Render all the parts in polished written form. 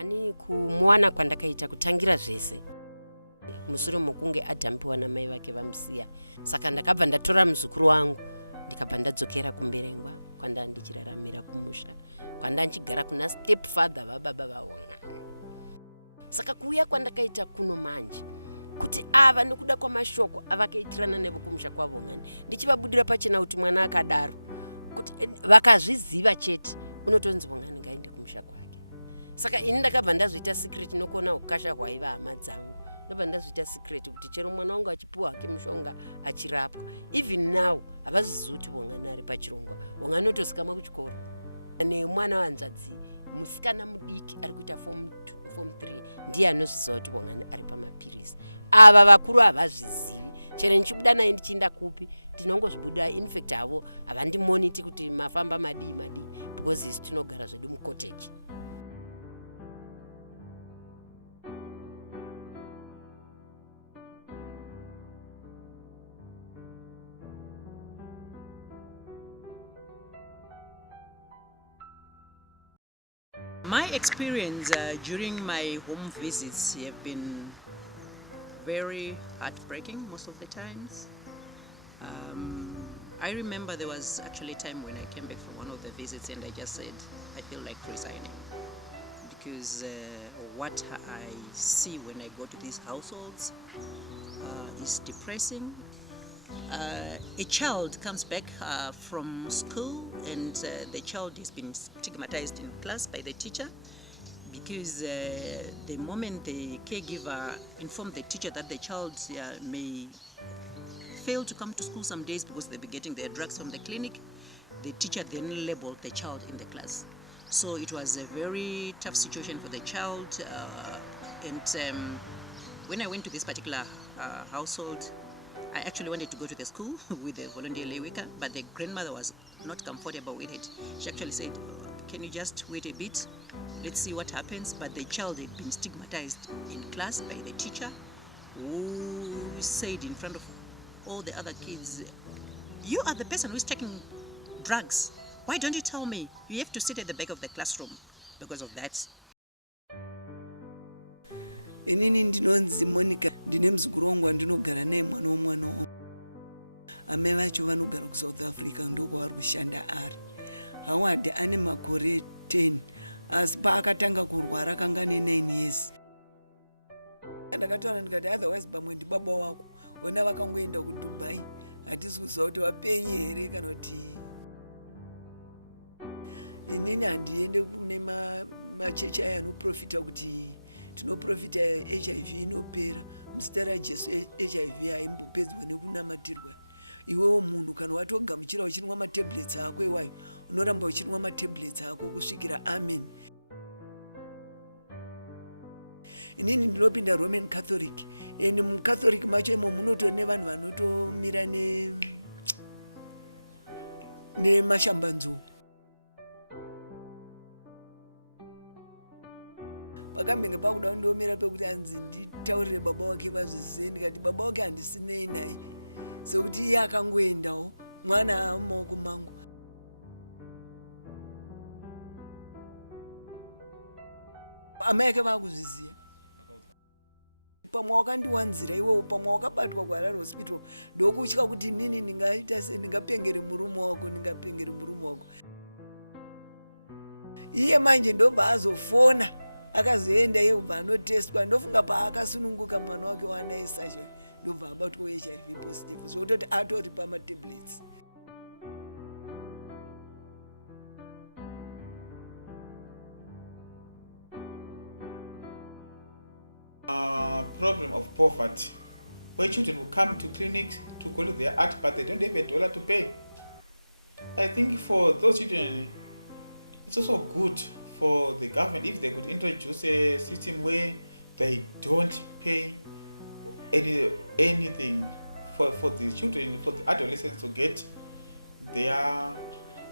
Bongani kumwana kwandakaita kutangira zvese. Mushure mokunge adhampiwa namai vake vamusiya. Saka ndakabva ndatora muzukuru wangu ndikabva ndadzokera kumberengwa kwanda ndichiraramira kumusha. Kwanda ndichigara kuna step father vababa vaHongani. Saka kuuya kwandakaita kuno manje kuti ava nekuda kwamashoko avakaitirana nevo kumusha kwaVhongani ndichivabudira pachena kuti mwana akadaro kuti vakazviziva chete unotonzi Vhongani ngaende kumusha kwake. Saka ini ndakabva ndazviita secret nokuona ukasha hwaiva hama dzangu. Ndabva ndazviita secret kuti chero mwana wangu achipuwa hake mushonga achirapwa. Even now havazvizivi kuti Vhongani ari pachirongwa. Vhongani otosikama kuchikoro. Nemwana wanzvadzi musikana mudiki ari kuita form 3 ndiye anozviziva kuti Vhongani ari pamapirisi. Ava vakuru havazvizivi. Chero ndichibuda naye ndichienda kupi ndinongozvibuda infect havo havandimoniti kuti mafamba madii because isi tinogara zvedu mucottage. My experience during my home visits have been very heartbreaking most of the times. I remember there was actually a time when I came back from one of the visits and I just said, I feel like resigning. Because what I see when I go to these households is depressing. A child comes back from school and the child has been stigmatized in class by the teacher because the moment the caregiver informed the teacher that the child may fail to come to school some days because they'll be getting their drugs from the clinic, the teacher then labeled the child in the class. So it was a very tough situation for the child. When I went to this particular household, I actually wanted to go to the school with the volunteer lay worker, but the grandmother was not comfortable with it. She actually said, can you just wait a bit? Let's see what happens. But the child had been stigmatized in class by the teacher, who said in front of all the other kids, you are the person who's taking drugs. Why don't you tell me? You have to sit at the back of the classroom because of that. Inini ndinonzi Monica, ndine muzukuru wangu wandinogara naye mwana womwana. Amai vacho vanogara kuSouth Africa ndiko vari kushanda ari. Howard ane makore 10 asi paakatanga kurwara kanga ne 9 years. Ndakataura ndikati otherwise pamwe ndibaba wako vona vakangoenda kuDubai hatisi kuziva kuti vapenye here kana kuti. Inini handiende kune machechi aya anoprofita kuti tinoprofita HIV inopera. Muzita raJesu HIV haimbopedzwa nekunamatirwa. Iwewo munhu kana watogamuchira uchinwa matablets ako iwayo unoramba uchinwa matablets ako kusvikira amen. Inini ndinopinda Roman Catholic and muCatholic macho imo munotone vanhu vanotomira nemashambanzo. Pakambenge pakuda ndomira pekuti anzi nditaurire baba wake vazvizise ndikati baba wake handisinei naye sekuti iye akangoendawo mwana mumaoko mangu. Amai ake vakuzviziva. Pamwe wakandiwanzira iwewo pamwe wakabatwa kuHarare hospital ndokutya kuti nini ndingaita sei ndingapengere murume wako. Iye manje ndobva azofona akazoenda yebva anotestwa ndofunga paakasununguka mwana wake wanaisasha ndobva abatwa HIV positive zvokutoti atori pamatablets. Problem of poverty, where children will come to clinics to collect their art, but they don't have $1 to pay. I think for those children, it's also good for the government if they could introduce a system where they don't pay anything for the children, for the adolescents to get their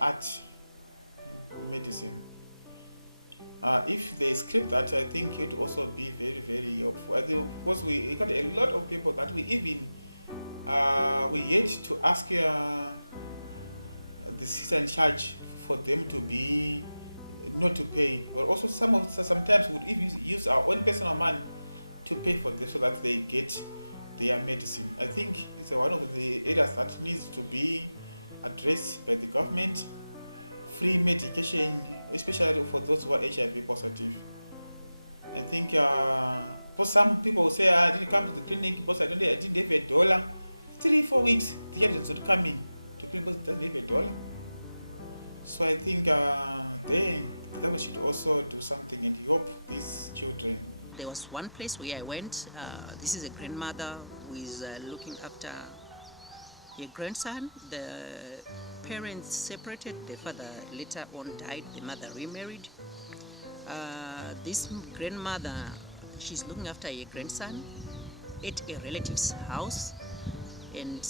art medicine. If they script that, I think it would also be very, very helpful. I think, of course, we got a lot of people that we even we yet to ask the sister in charge for them to be not to pay, or also sometimes we would even use our own personal money to pay for this so that they get their medicine. I think it's one of the areas that needs to be addressed by the government. Free medication, especially for those who are HIV positive. I think for some people will say, I didn't come to the clinic because I didn't have $1. 3-4 weeks, the child is not coming to clinic because it doesn't have $1. So I think the government should also do something and help these children. There was one place where I went. This is a grandmother who is looking after her grandson. The parents separated. The father later on died. The mother remarried. This grandmother, she's looking after her grandson at a relative's house. And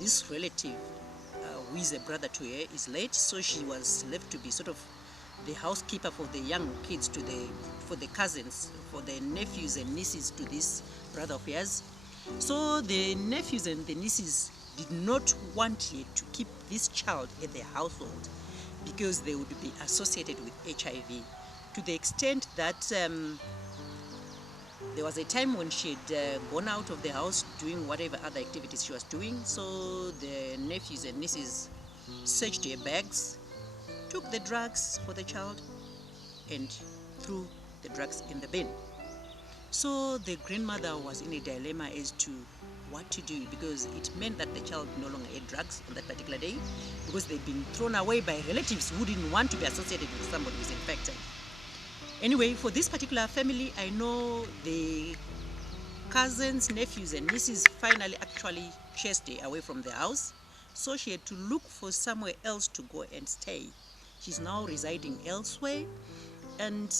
this relative, who is a brother to her, is late. So she was left to be sort of the housekeeper for the young kids, for the cousins, for the nephews and nieces to this brother of hers. So the nephews and the nieces did not want her to keep this child at their household because they would be associated with HIV, to the extent that there was a time when she had gone out of the house doing whatever other activities she was doing. So the nephews and nieces searched her bags, took the drugs for the child, and threw the drugs in the bin. So the grandmother was in a dilemma as to what to do, because it meant that the child no longer ate drugs on that particular day because they'd been thrown away by relatives who didn't want to be associated with somebody who's infected. Anyway, for this particular family, I know the cousins, nephews, and nieces finally actually chased her away from the house. So she had to look for somewhere else to go and stay. She's now residing elsewhere. And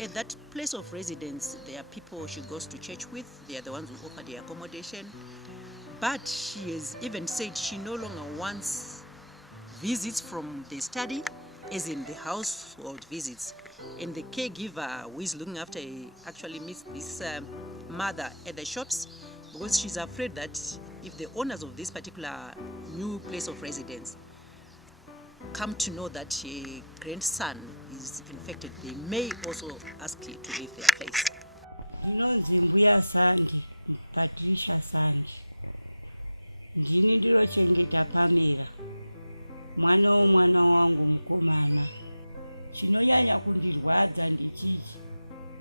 at that place of residence, there are people she goes to church with. They are the ones who offer the accommodation. But she has even said she no longer wants visits from the study, as in the household visits. And the caregiver who is looking after her actually meets this mother at the shops, because she's afraid that if the owners of this particular new place of residence come to know that her grandson is infected, they may also ask her to leave their place. Ndinonzi Mbuya Sandi, Patricia Sandi. Ndini ndirochengeta Pamela, mwana wangu mukomana. Chinonyanya kundirwadza ndichichi,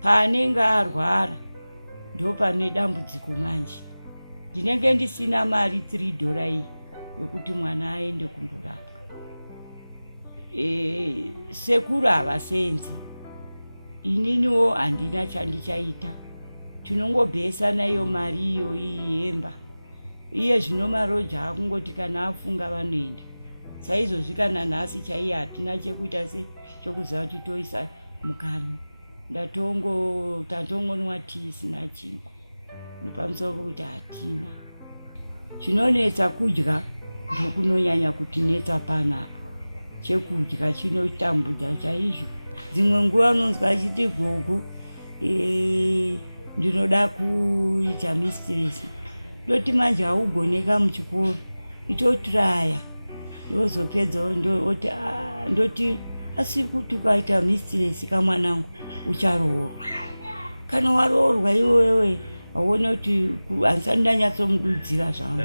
paanenge arwara ndo pane dambudziko manje. Ndinenge ndisina mari $3 iyi yokuti mwana aende kundorapwa. Sekuru havasenzi, ininiwo handina chandichaita. Tinongobhesana iyo mari iyo iyemba. Iye zvino maroja akungoti kana afunga vanoenda. Saizvozvi kana nhasi chaiye hatina chekuita chokuziva kuti toisa mukano. Tatongonwa tisina chinhu. Nepamusoro pokuti hatina. Chinonetsa kudya ndokunonyanya kutinetsa panapa. Chekudya chinotambudza chaizvo. Dzimwe nguva unonzwa achiti gogo, ndinoda kuita mistress. Ndoti manje haugoneka muchikoro, itotiraya. Yozopedza ndoti asi kuti ukaita mistress kamwanangu ucharoorwa. Kana waroorwa iwewe hauone kuti handisati ndanyatsomududzira zvangu.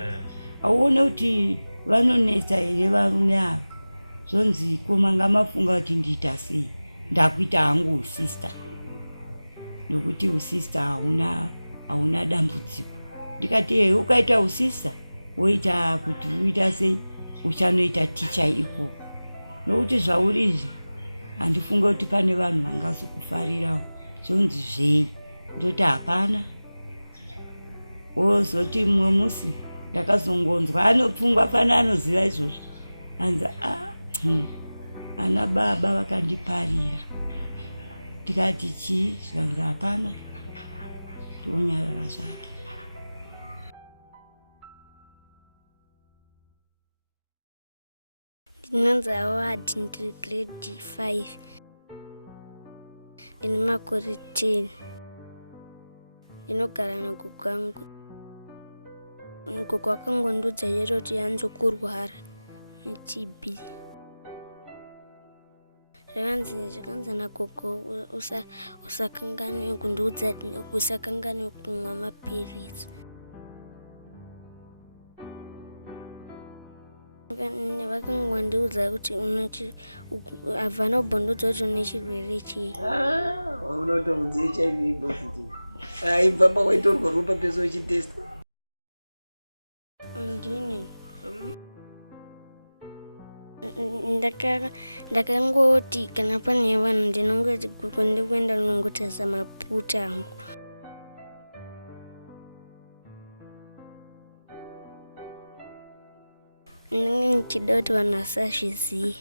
Hauone kuti vanonetsa here varume ava. Zonzi koma ngamafunga kuti ndiita sei, ndakuita hangu usista. Nokuti usista hauna dambudziko. Ndikati ukaita usista, woita kuti uita sei, uchanoita ticha ikoko. Nokuti zvaurizvi handifunga kuti pane vanhu vangazokufarirawo. Zonzi zvei, ndoti hapana. Wozoti mumwe musi ndakazongonzwa anopfungwa fana anoziva izvozvo. Anza ana baba vakandiparira. Ndikati chii, zvikanzi hapana, ndonyarara zvake. Ndinonzi Award, ndiri grade 5. Ndine makore 10. Ndinogara nagogo wangu. Gogo akangondiudza chete kuti yanzo kurwara neTB. zvakanzi nagogo usakanganwe kundiudza usakanganwe kumwa mapirizi. Vakangondiudza kuti havanombondiudza kuti une chirwere chii. Unotonzi HIV positive. Haibva pawaitorwa ropa pese uchitesta. Ndini ndakangoti kana pane vanhu ndinongoti ndikwenda nongotasa maputa angu. Ndinenge ndichida kuti vanhu vasazvizive.